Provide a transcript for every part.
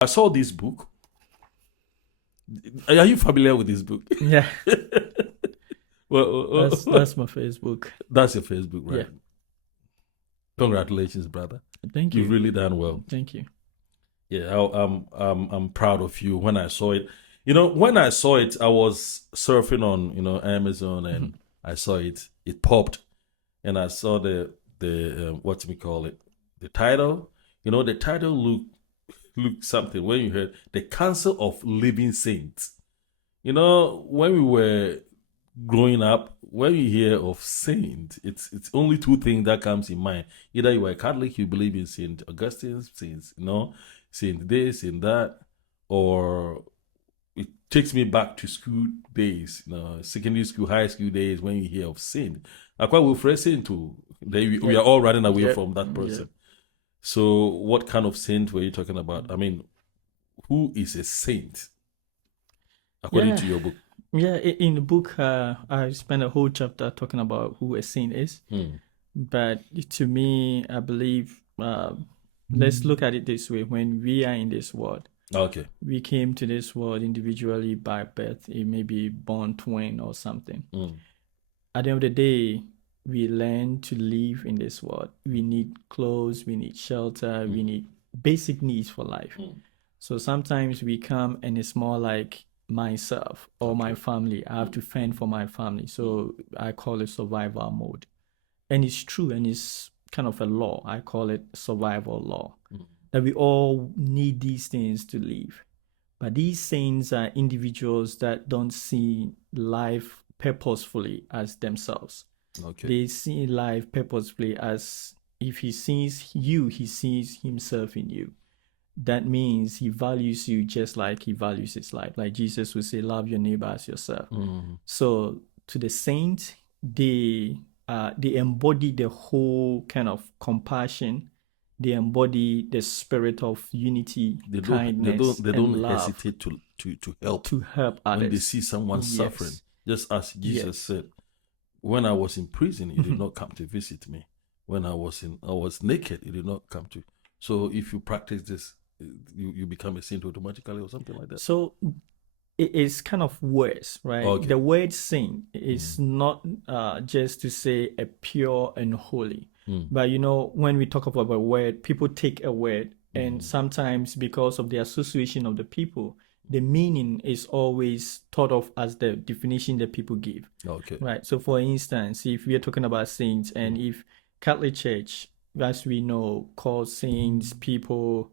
I saw this book. Are you familiar with this book? Yeah, Well, that's my Facebook. that's your Facebook, right? Yeah. Congratulations, brother. Thank You've you. really done well. Thank you. Yeah, I'm proud of you. When I saw it, when I saw it, I was surfing on Amazon, and I saw it. It popped, and I saw the what we call it, the title. The title look something when you heard the Council of Living Saints. When we were growing up, when you hear of saint, it's only two things that comes in mind. Either you are a Catholic, you believe in Saint Augustine, Saint this and that, or it takes me back to school days, secondary school, high school days, when you hear of saint. I quite will phrase saint too. We are all running away from that person. So what kind of saint were you talking about? I mean, who is a saint according to your book? Yeah, in the book, I spent a whole chapter talking about who a saint is. But to me, I believe, let's look at it this way. When we are in this world, Okay. we came to this world individually by birth. It may be born twin or something. At the end of the day, we learn to live in this world. We need clothes, we need shelter, we need basic needs for life. So sometimes we come and it's more like myself or my family. I have to fend for my family. So I call it survival mode. And it's true, and it's kind of a law. I call it survival law. That we all need these things to live. But these saints are individuals that don't see life purposefully as themselves. Okay. They see life purposefully as, if he sees you, he sees himself in you. That means he values you just like he values his life. Like Jesus would say, love your neighbor as yourself. So to the saints, they embody the whole kind of compassion. They embody the spirit of unity, kindness, they don't and love. hesitate to help. To help others. When they see someone suffering. Just as Jesus said, when I was in prison, you did not come to visit me. When I was naked, you did not come to. So if you practice this, you become a saint automatically, or something like that. So it is kind of worse, right? Okay. The word saint is not just to say a pure and holy. But when we talk about a word, people take a word, and sometimes because of the association of the people, the meaning is always thought of as the definition that people give. Okay. Right. So for instance, if we are talking about saints, and if Catholic Church, as we know, calls saints people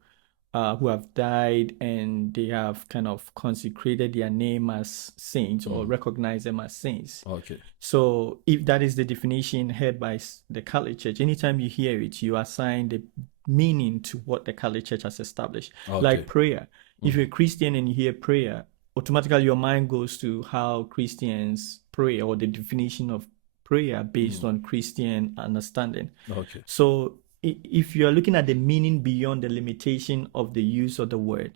who have died and they have kind of consecrated their name as saints or recognize them as saints. Okay. So if that is the definition held by the Catholic Church, anytime you hear it, you assign the meaning to what the Catholic Church has established. Okay. Like prayer. If you're a Christian and you hear prayer, automatically your mind goes to how Christians pray, or the definition of prayer based on Christian understanding. Okay. So if you're looking at the meaning beyond the limitation of the use of the word,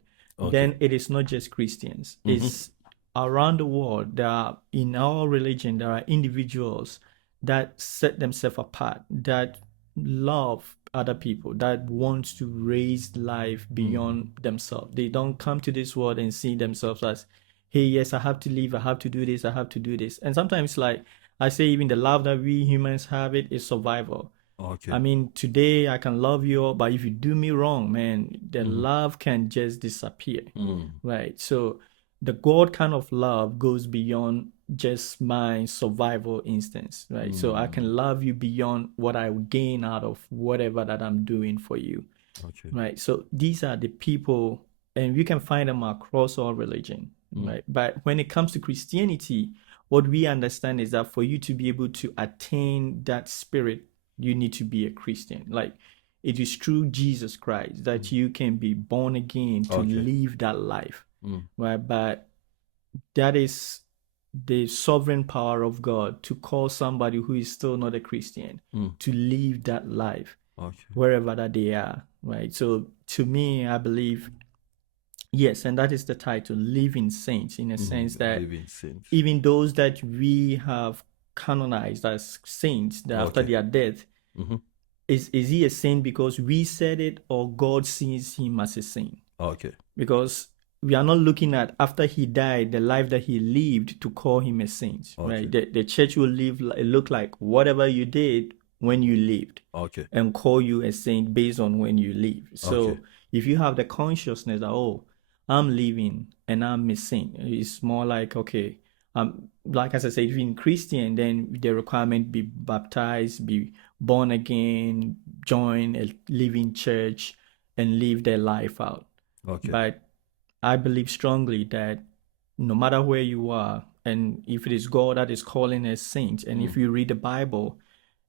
then it is not just Christians. It's around the world. In our religion, there are individuals that set themselves apart, that love other people, that want to raise life beyond themselves. They don't come to this world and see themselves as, hey, yes, I have to live, I have to do this, I have to do this. And sometimes, like I say, even the love that we humans have, it is survival. Okay. I mean, today I can love you, but if you do me wrong, man, the love can just disappear. Right? So the God kind of love goes beyond just my survival instance, right? So I can love you beyond what I would gain out of whatever that I'm doing for you. Okay. Right? So these are the people, and you can find them across all religion, right? But when it comes to Christianity, what we understand is that for you to be able to attain that spirit, you need to be a Christian. Like, it is through Jesus Christ that you can be born again to live that life, right? But that is the sovereign power of God to call somebody who is still not a Christian to live that life wherever that they are, right? So to me, I believe, yes, and that is the title, Living Saints, in a sense that even those that we have canonized as saints, that after their death, is he a saint because we said it, or God sees him as a saint? Okay. because we are not looking at after he died the life that he lived to call him a saint, Okay. right? The church will look like whatever you did when you lived, Okay. and call you a saint based on when you live. So Okay. if you have the consciousness that, oh, I'm living and I'm a saint, it's more like, okay, like as I said, if you're in Christian, then the requirement be baptized, be born again, join a living church, and live their life out. Okay. But I believe strongly that no matter where you are, and if it is God that is calling us saints, and if you read the Bible,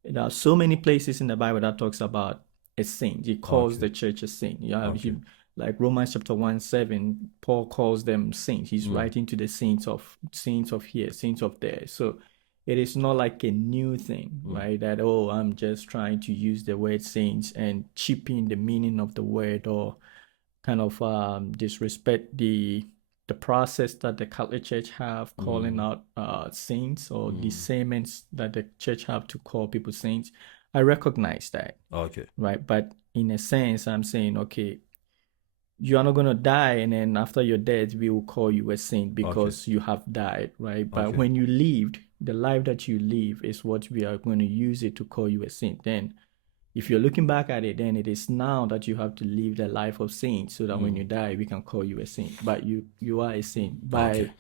there are so many places in the Bible that talks about a saint. He calls Okay. the church a saint. Yeah, Okay. like Romans chapter 1:7, Paul calls them saints. He's writing to the saints of here, saints of there. So it is not like a new thing, right? That, oh, I'm just trying to use the word saints and cheapen the meaning of the word, or kind of disrespect the process that the Catholic Church have calling out saints, or discernments that the church have to call people saints. I recognize that, Okay. right? But in a sense, I'm saying, okay, you are not going to die, and then after your death, we will call you a saint because you have died, right? But Okay. when you lived, the life that you live is what we are going to use it to call you a saint. Then if you're looking back at it, then it is now that you have to live the life of saint, so that when you die, we can call you a saint. But you are a saint by Okay.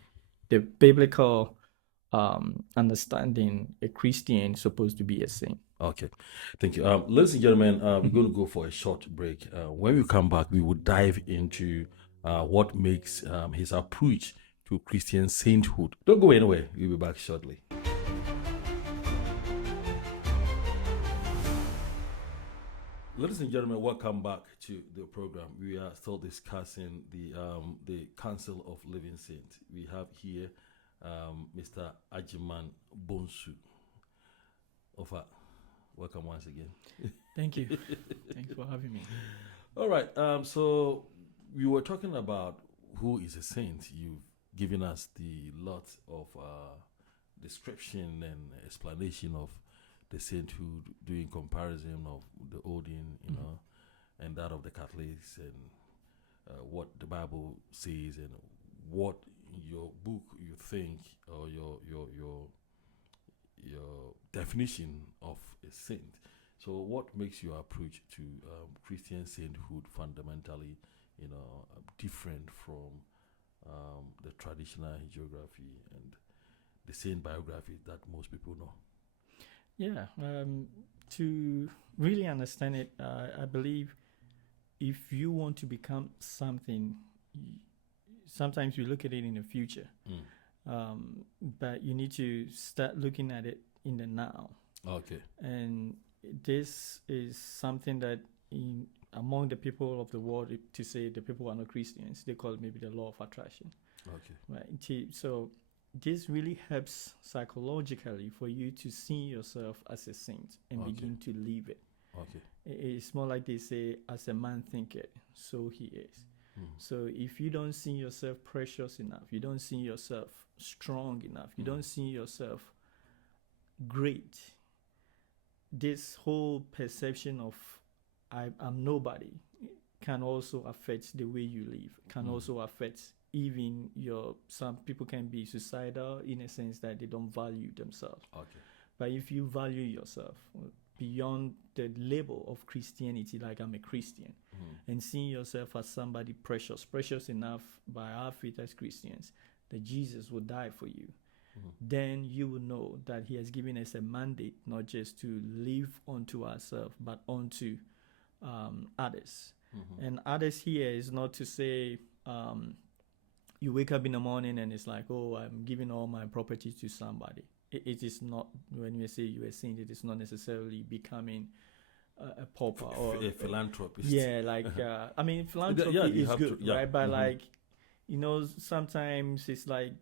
the biblical understanding. A Christian is supposed to be a saint. Okay. Thank you. Ladies and gentlemen, we're going to go for a short break. When we come back, we will dive into what makes his approach to Christian sainthood. Don't go anywhere. We'll be back shortly. Ladies and gentlemen, welcome back to the program. We are still discussing the Council of Living Saints. We have here Mr. Ajiman Bonsu. Ofa, welcome once again. Thank you. Thanks for having me. All right. So we were talking about who is a saint. You've given us the lot of description and explanation of the sainthood, doing comparison of the Odin, and that of the Catholics, and what the Bible says, and what your book you think, or your definition of a saint. So, what makes your approach to Christian sainthood fundamentally, different from the traditional geography and the saint biography that most people know? Yeah. To really understand it, I believe if you want to become something, sometimes you look at it in the future, but you need to start looking at it in the now. Okay. And this is something that among the people of the world, to say the people who are not Christians, they call it maybe the law of attraction. Okay. Right. So this really helps psychologically for you to see yourself as a saint and begin to live it. Okay. It's more like they say, as a man thinketh, so he is. So if you don't see yourself precious enough, you don't see yourself strong enough, you don't see yourself great, this whole perception of I'm nobody can also affect the way you live, can also affect even some people can be suicidal in a sense that they don't value themselves. Okay. But if you value yourself beyond the label of Christianity, like I'm a Christian, and seeing yourself as somebody precious enough by our faith as Christians, that Jesus will die for you, then you will know that he has given us a mandate not just to live unto ourselves, but unto others. And others here is not to say you wake up in the morning and it's like, oh, I'm giving all my property to somebody. It is not, when we say you are saint, it is not necessarily becoming a pauper or a philanthropist. Yeah, like I mean, philanthropy is good, right? But like, sometimes it's like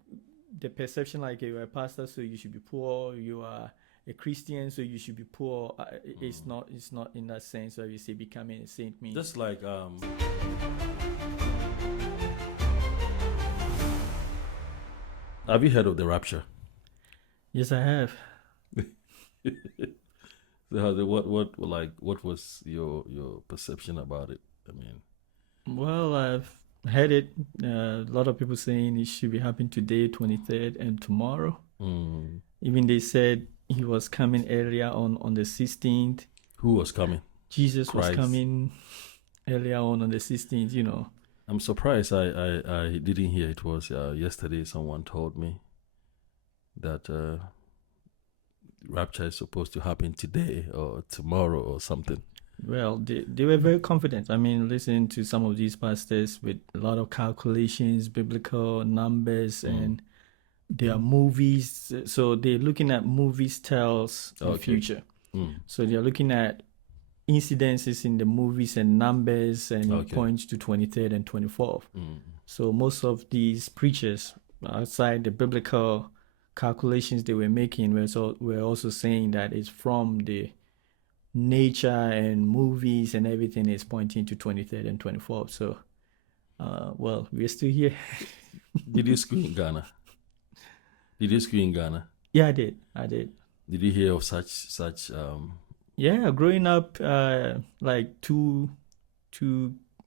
the perception, like you're a pastor, so you should be poor. You are a Christian, so you should be poor. It's not in that sense. So you say becoming a saint means just like have you heard of the rapture? Yes, I have. So what was your perception about it? I mean, Well, I heard it. A lot of people saying it should be happening today, 23rd, and tomorrow. Even they said he was coming earlier on the 16th. Who was coming? Jesus was Christ. coming earlier on the 16th, you know. I'm surprised I didn't hear it was yesterday. Someone told me that rapture is supposed to happen today or tomorrow or something. Well, they were very confident. I mean, listening to some of these pastors with a lot of calculations, biblical numbers, and their movies. So they're looking at movies tells the future. So they're looking at incidences in the movies and numbers, and it points to 23rd and 24th. So most of these preachers outside the biblical calculations they were making were also saying that it's from the nature and movies and everything is pointing to 23rd and 24th. So, well, we're still here. Did you school in Ghana? Did you school in Ghana? Yeah, I did. Did you hear of such? Yeah, growing up, like two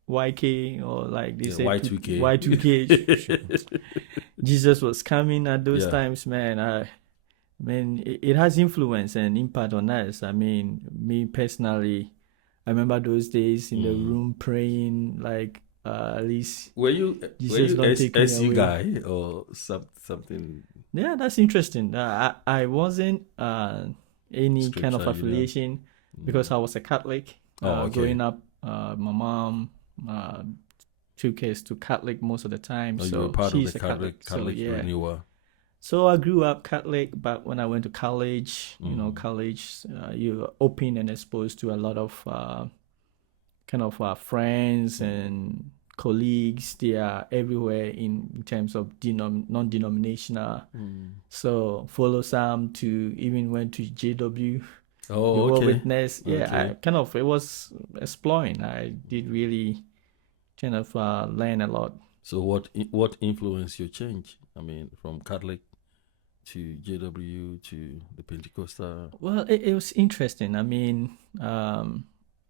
YK, or like they say Y2K. Y2K. Jesus was coming at those times, man. It has influence and impact on us. I mean, me personally, I remember those days in the room praying, like at least. Were you SU guy or something? Yeah, that's interesting. I wasn't any kind of affiliation because I was a Catholic. Growing up, my mom took us to Catholic most of the time. So you were part she's of the a Catholic. Catholic renewal. So I grew up Catholic, but when I went to college, you know, college, you're open and exposed to a lot of friends and colleagues. They are everywhere in terms of non-denominational. So follow some to even went to JW. Witness. Yeah, it was exploring. I did really kind of learn a lot. So what influenced your change? I mean, from Catholic to JW to the Pentecostal? Well, it was interesting. I mean,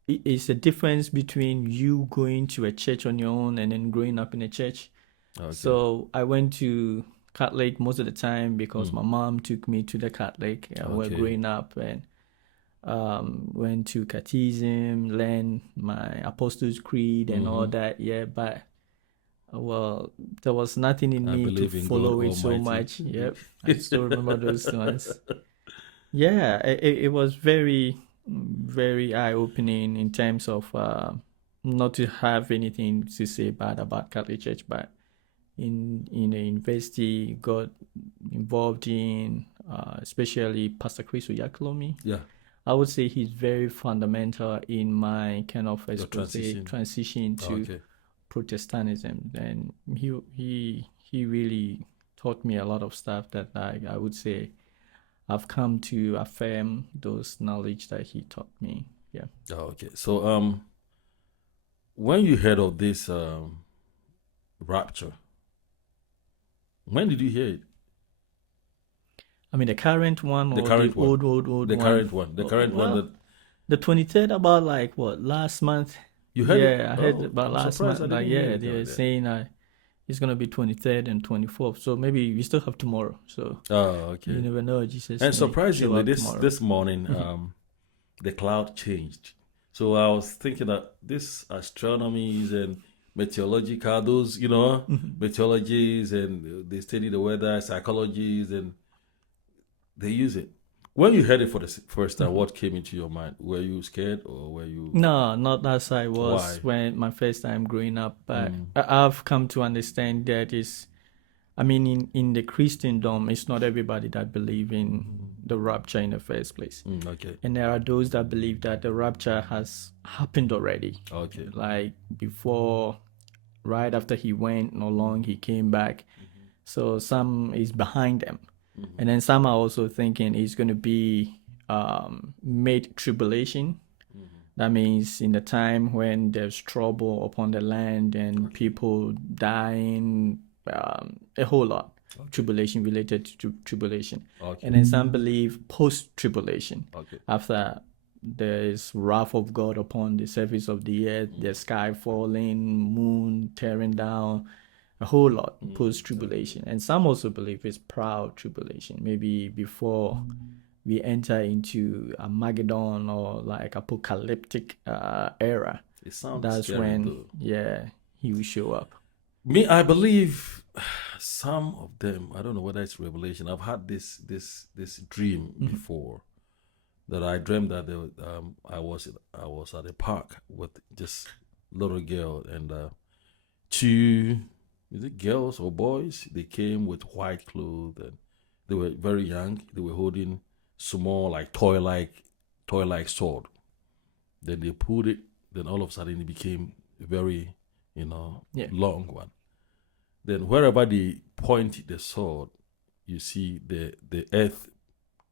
it's a difference between you going to a church on your own and then growing up in a church. So I went to Catholic most of the time because my mom took me to the Catholic while growing up, and went to catechism, learned my Apostles' Creed and all that. Yeah, but well, there was nothing in me to follow it so much. Yep, I still remember those ones. Yeah, it was very, very eye-opening in terms of not to have anything to say bad about Catholic Church, but in the university, got involved in, especially Pastor Chris Oyaklomi. Yeah. I would say he's very fundamental in my kind of transition to Protestantism, and he really taught me a lot of stuff that I would say I've come to affirm those knowledge that he taught me. Yeah. So when you heard of this rapture, when did you hear it? I mean, the current one or the current one. old the one? current one. The current one that the 23rd, about like what, last month? you heard. Yeah, I heard about last month. Like, yeah, they're saying it's gonna be 23rd and 24th. So maybe we still have tomorrow. So you never know. Jesus. And surprisingly, this morning, the cloud changed. So I was thinking that this astronomies and meteorological, those meteorologies, and they study the weather, psychologies, and they use it. When you heard it for the first time, what came into your mind? Were you scared or were you? No, not as I was. Why? When my first time growing up. But I've come to understand that in the Christendom, it's not everybody that believe in the rapture in the first place. And there are those that believe that the rapture has happened already. Like before, right after he went, no long, he came back. So some is behind them. And then some are also thinking it's going to be made tribulation. That means in the time when there's trouble upon the land and people dying, a whole lot. Tribulation related to tribulation. And then some believe post-tribulation. After there is wrath of God upon the surface of the earth, the sky falling, moon tearing down, a whole lot post tribulation. And some also believe it's proud tribulation, maybe before we enter into Armageddon or like apocalyptic era. It sounds That's scary, when, though. yeah, he will show up. Me, I believe some of them. I don't know whether it's revelation. I've had this dream before, that I dreamed that I was at a park with just little girl and two, is it girls or boys? They came with white clothes and they were very young. They were holding small like toy like sword. Then they pulled it. Then all of a sudden it became a very long one. Then wherever they point the sword, you see the earth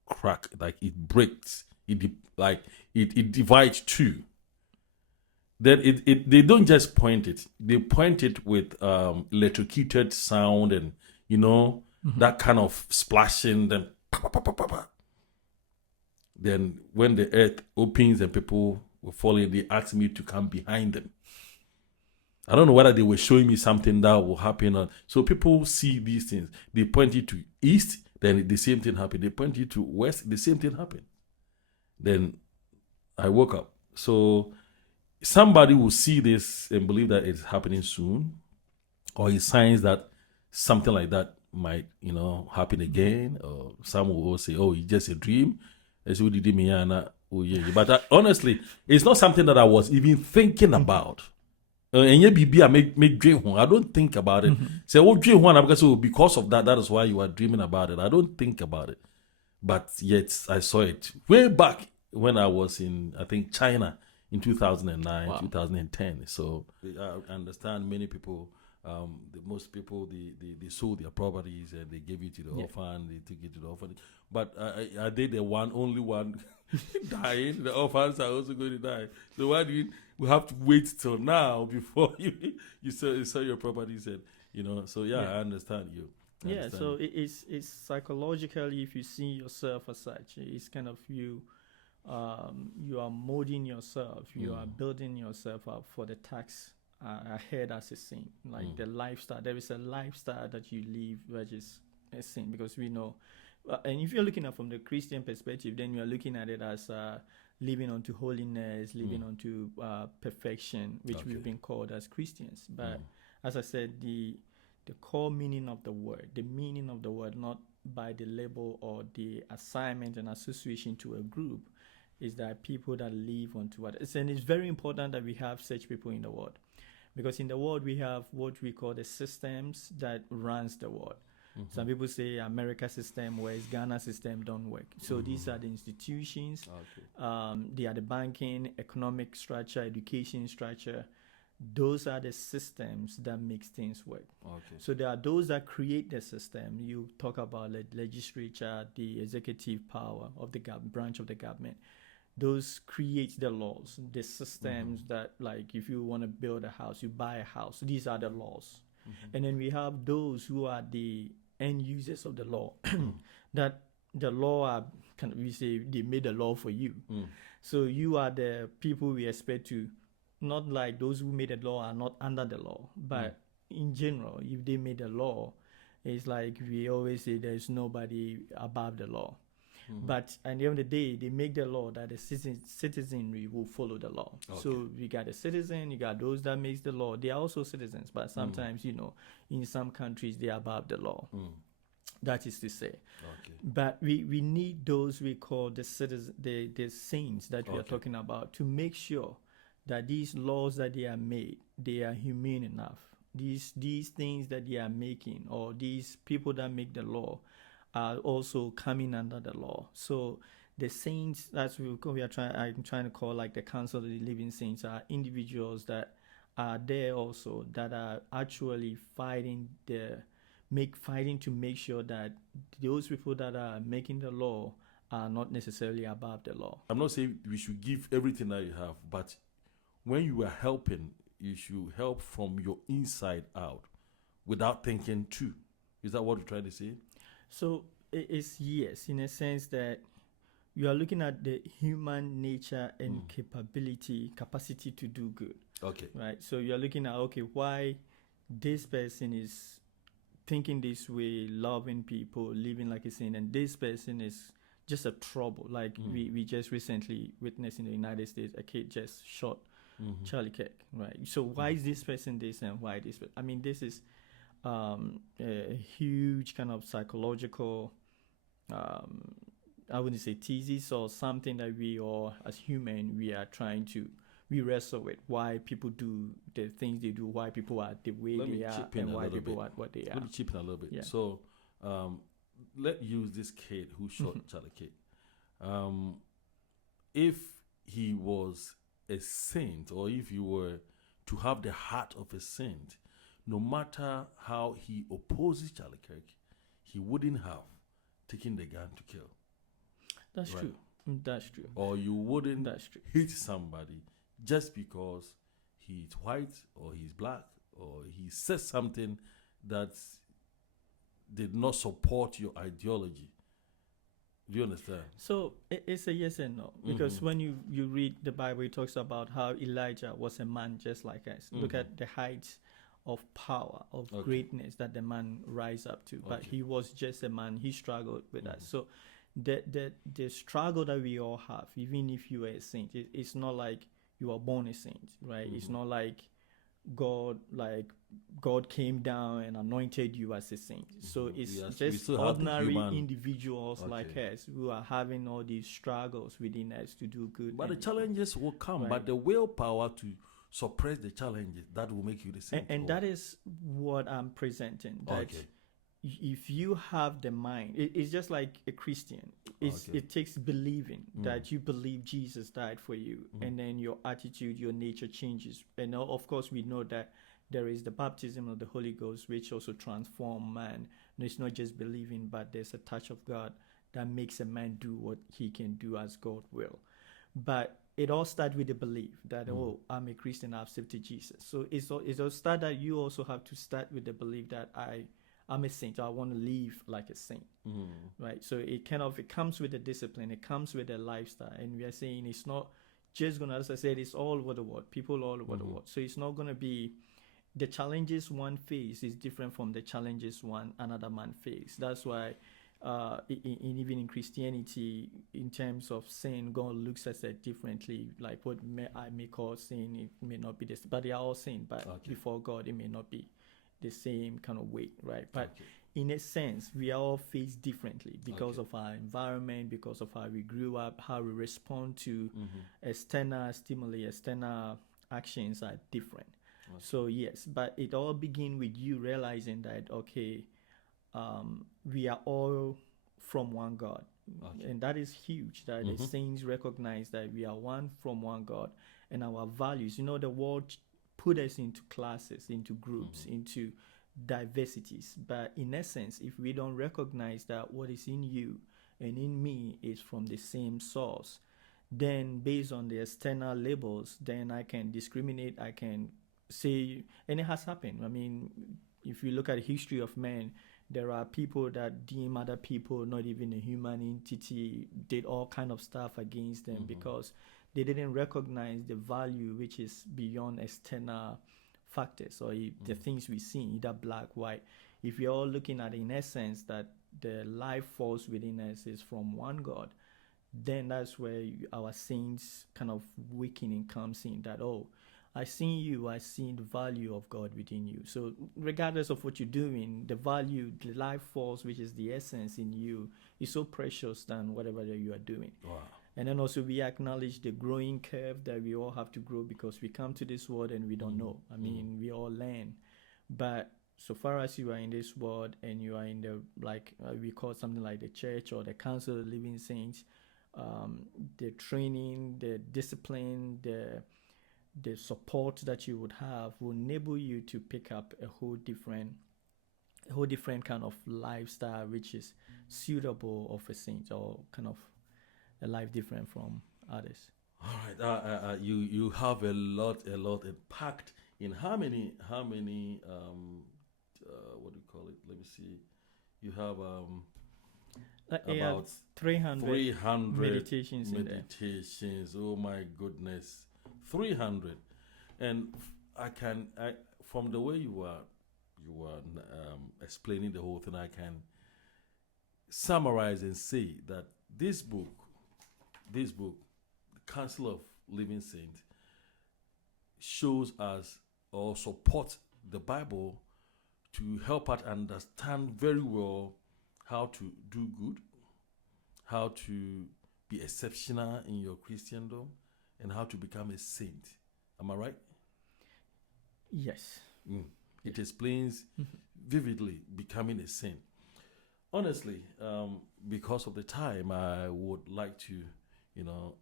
crack, like it breaks. It divides two. Then they don't just point it; they point it with electrocuted sound and that kind of splashing. Then then when the earth opens and people were falling, they asked me to come behind them. I don't know whether they were showing me something that will happen. So people see these things. They point it to east, then the same thing happened. They point it to west, the same thing happened. Then I woke up. So somebody will see this and believe that it's happening soon, or it's signs that something like that might, happen again. Or some will say, "Oh, it's just a dream." But honestly, it's not something that I was even thinking about. And I make dream. I don't think about it. Say, "Oh, dream one," because of that is why you are dreaming about it. I don't think about it. But yet I saw it way back when I was in, I think, China in 2009, 2010. So I understand many people, most people, they sold their properties and they gave it to the orphan, they took it to the orphanage. But are they the only one dying? The orphans are also going to die. So why do we have to wait till now before you sell your properties and, so I understand you. So it's psychologically, if you see yourself as such, it's kind of you are molding yourself, you are building yourself up for the tax ahead as a sin, like the lifestyle. There is a lifestyle that you live which is a sin, because we know, and if you're looking at from the Christian perspective, then you're looking at it as living unto holiness, living unto perfection, which we've been called as Christians. But as I said, the core meaning of the word, not by the label or the assignment and association to a group, is that people that live unto what. And it's very important that we have such people in the world, because in the world we have what we call the systems that runs the world. Some people say America system, whereas Ghana system don't work. So these are the institutions. They are the banking, economic structure, education structure. Those are the systems that makes things work. So there are those that create the system. You talk about the legislature, the executive power of the branch of the government. Those create the laws, the systems that, like, if you want to build a house, you buy a house. These are the laws. And then we have those who are the end users of the law, that the law are we say they made the law for you. So you are the people we expect to, not like those who made the law are not under the law, but in general, if they made the law, it's like we always say there's nobody above the law. But at the end of the day, they make the law that the citizenry will follow the law. So you got a citizen, you got those that makes the law. They are also citizens, but sometimes, in some countries, they are above the law. That is to say. But we need those we call the citizens, the saints that we are talking about, to make sure that these laws that they are made, they are humane enough. These things that they are making, or these people that make the law, are also coming under the law. So the saints, that's what I'm trying to call like the council of the living saints, are individuals that are there also, that are actually fighting to make sure that those people that are making the law are not necessarily above the law. I'm not saying we should give everything that you have, but when you are helping, you should help from your inside out without thinking too. Is that what you're trying to say? So it's yes, in a sense that you are looking at the human nature and capacity to do good. Okay. Right. So you're looking at, okay, why this person is thinking this way, loving people, living like a saint, and this person is just a trouble. Like we just recently witnessed in the United States, a kid just shot Charlie Kirk, right? So why is this person this and why this person? I mean, this is a huge kind of psychological, I wouldn't say thesis, or something that we all as human, we wrestle with why people do the things they do, why people are the way they are, and why people are what they are. Let me chip in a little bit. Yeah. So let's use this kid who shot Charlie Kirk. If he was a saint, or if you were to have the heart of a saint, no matter how he opposes Charlie Kirk, he wouldn't have taken the gun to kill. That's Right. true. That's true. Or you wouldn't That's true. hit somebody just because he's white or he's black or he says something that did not support your ideology. Do you understand? So it's a yes and no, because when you read the Bible, it talks about how Elijah was a man just like us. Look at the heights of power, of greatness that the man rise up to. But he was just a man. He struggled with that. So the struggle that we all have, even if you are a saint, it's not like you are born a saint, right? It's not like God came down and anointed you as a saint. So it's just ordinary individuals like us who are having all these struggles within us to do good. But the challenges will come, but the willpower to suppress the challenges, that will make you the saint. And that is what I'm presenting. That if you have the mind, it's just like a Christian. It takes believing that you believe Jesus died for you, and then your attitude, your nature changes. And of course, we know that there is the baptism of the Holy Ghost, which also transforms man. And it's not just believing, but there's a touch of God that makes a man do what he can do as God will. But it all starts with the belief that, I'm a Christian, I've accepted Jesus. So it's all start that you also have to start with the belief that I'm a saint. I want to live like a saint, right? So it comes with a discipline. It comes with a lifestyle, and we are saying it's not just gonna, as I said, it's all over the world. People all over the world. So it's not gonna be the challenges one face is different from the challenges another man face. That's why, even in Christianity, in terms of sin, God looks at it differently. Like what I may call sin, it may not be this, but they are all sin. But before God, it may not be the same kind of weight, right? But in a sense, we are all faced differently because of our environment, because of how we grew up, how we respond to external stimuli, external actions are different. So yes, but it all begins with you realizing that, we are all from one God. And that is huge, that the saints recognize that we are one from one God, and our values, the world put us into classes, into groups, into diversities. But in essence, if we don't recognize that what is in you and in me is from the same source, then based on the external labels, then I can discriminate, I can say, and it has happened. I mean, if you look at the history of man, there are people that deem other people not even a human entity, did all kind of stuff against them because they didn't recognize the value which is beyond external factors or the things we see, either black, white. If you're all looking at, in essence, that the life force within us is from one God, then that's where our saints kind of awakening comes in, that, I see you, I see the value of God within you. So regardless of what you're doing, the value, the life force, which is the essence in you, is so precious than whatever that you are doing. Wow. And then also we acknowledge the growing curve that we all have to grow, because we come to this world and we don't know. I mean, we all learn. But so far as you are in this world and you are in the, we call something like the church or the council of the living saints, the training, the discipline, the support that you would have will enable you to pick up a whole different kind of lifestyle, which is suitable of a saint, or kind of a life different from others. All right. You have a lot packed in how many what do you call it? Let me see. You have about 300 300 meditations in there. meditations. Oh my goodness, 300. And I from the way you were explaining the whole thing, I can summarize and say that this book, the Council of Living Saints, shows us or supports the Bible to help us understand very well how to do good, how to be exceptional in your Christendom, and how to become a saint. Am I right? Yes. It explains vividly becoming a saint. Honestly, because of the time, I would like to,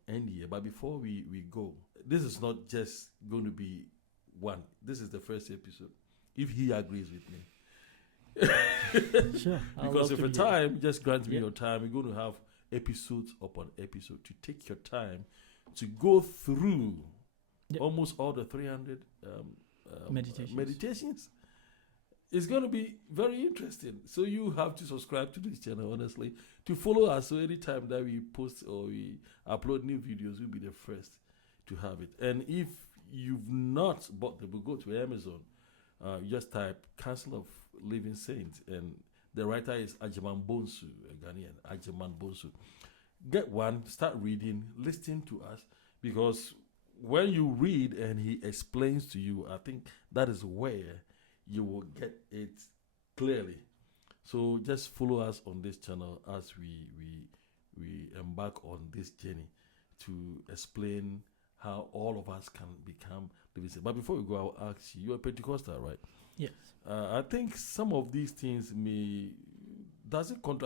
end here. But before we go, this is not just going to be one. This is the first episode. If he agrees with me, Sure. because if a time, just grant me your time. We're going to have episodes upon episode to take your time to go through almost all the 300 meditations. It's going to be very interesting. So you have to subscribe to this channel, honestly, to follow us. So anytime that we post or we upload new videos, we'll be the first to have it. And if you've not bought the book, go to Amazon. You just type Council of Living Saints, and the writer is Ajaman Bonsu, a Ghanaian, Ajaman Bonsu. Get one, start reading, listen to us, because when you read and he explains to you, I think that is where you will get it clearly. So just follow us on this channel as we embark on this journey to explain how all of us can become living saints. But before we go, I'll ask you, you're a Pentecostal, right? Yes. I think some of these things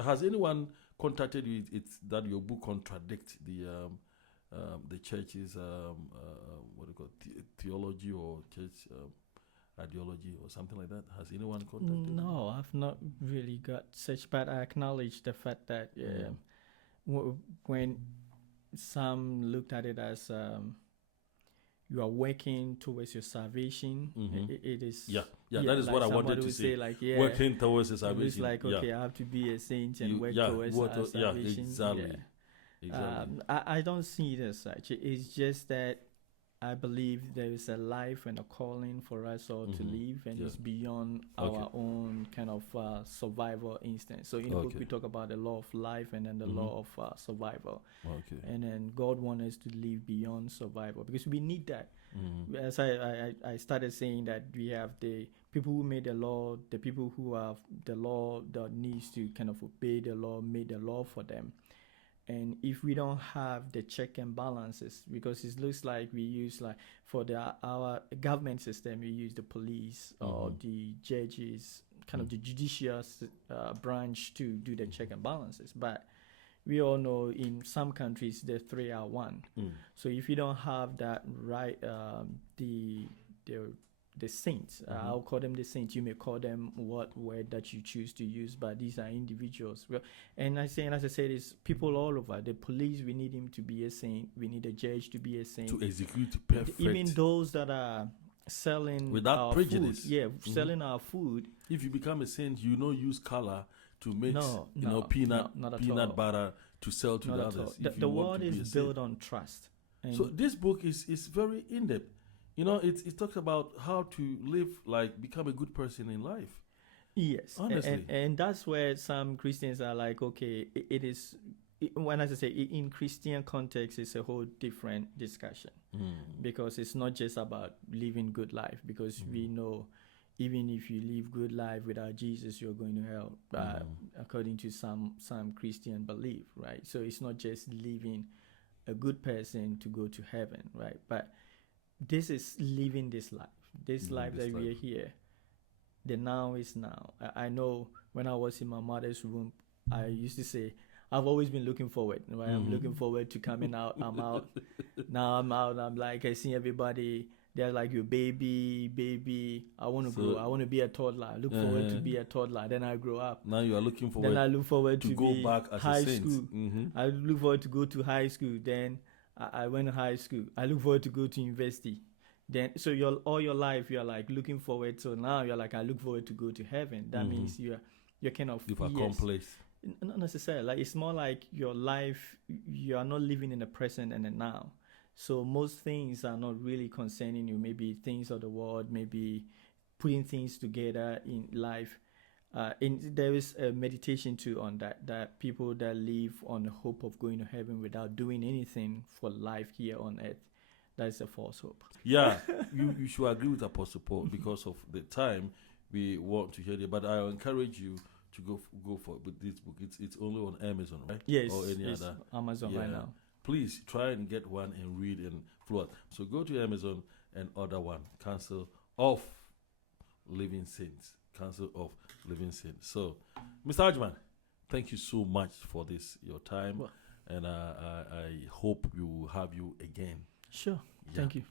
has anyone contacted you that your book contradicts the church's what do you call it, theology or church ideology or something like that? Has anyone contacted you? No, I've not really got such, but I acknowledge the fact that when some looked at it as you are working towards your salvation, it is that is like what I wanted to say. Like, working towards your salvation. It's like, okay, I have to be a saint and work towards salvation. Exactly. I don't see it as such. It's just that I believe there is a life and a calling for us all to live, and it's beyond our own kind of survival instinct. So in the book we talk about the law of life and then the law of survival. Okay. And then God wants us to live beyond survival because we need that. As I started saying that we have the people who made the law, the people who have the law that needs to kind of obey the law, made the law for them. And if we don't have the check and balances, because it looks like we use, like for our government system, we use the police or the judges, kind of the judicial branch to do the check and balances. But we all know in some countries the three are one. So if you don't have that right, the saints, I'll call them the saints. You may call them what word that you choose to use, but these are individuals. Well, and as I said, it's people all over. The police, we need him to be a saint. We need a judge to be a saint. To execute perfect. Even those that are selling without our prejudice. Food, selling our food. If you become a saint, you don't use color to mix, not peanut butter to sell to the others. The world is built on trust. And so this book is very in depth. It talks about how to live, like become a good person in life. Yes, honestly, and that's where some Christians are like, okay, it is. When I say in Christian context, it's a whole different discussion because it's not just about living good life. Because we know, even if you live good life without Jesus, you're going to hell, according to some Christian belief, right? So it's not just living a good person to go to heaven, right? But this is living this life. This life that we are here. The now is now. I know when I was in my mother's womb, I used to say, I've always been looking forward. Right? I'm looking forward to coming out. I'm out. Now I'm out. I'm like, I see everybody. They're like, you baby. I want to grow. I want to be a toddler. I look forward to be a toddler. Then I grow up. Now you are looking forward. Then I look forward to go be back as high a saint. school. I look forward to go to high school. Then I went to high school. I look forward to go to university. Then so all your life you're like looking forward. So now you're like, I look forward to go to heaven. That means you're kind of you've accomplished. Not necessarily. Like it's more like your life. You are not living in the present and the now. So most things are not really concerning you. Maybe things of the world. Maybe putting things together in life. And there is a meditation too on that. That people that live on the hope of going to heaven without doing anything for life here on earth, that is a false hope. Yeah, you should agree with Apostle Paul because of the time we want to hear it. But I encourage you to go for it with this book. It's only on Amazon, right? Yes, Or any it's other. Amazon right now. Please try and get one and read and follow. So go to Amazon and order one. Council of Living Saints. Council of Living Saints. So, Mr. Ajman, thank you so much for this your time, Well, and I hope we will have you again. sure. Yeah. Thank you.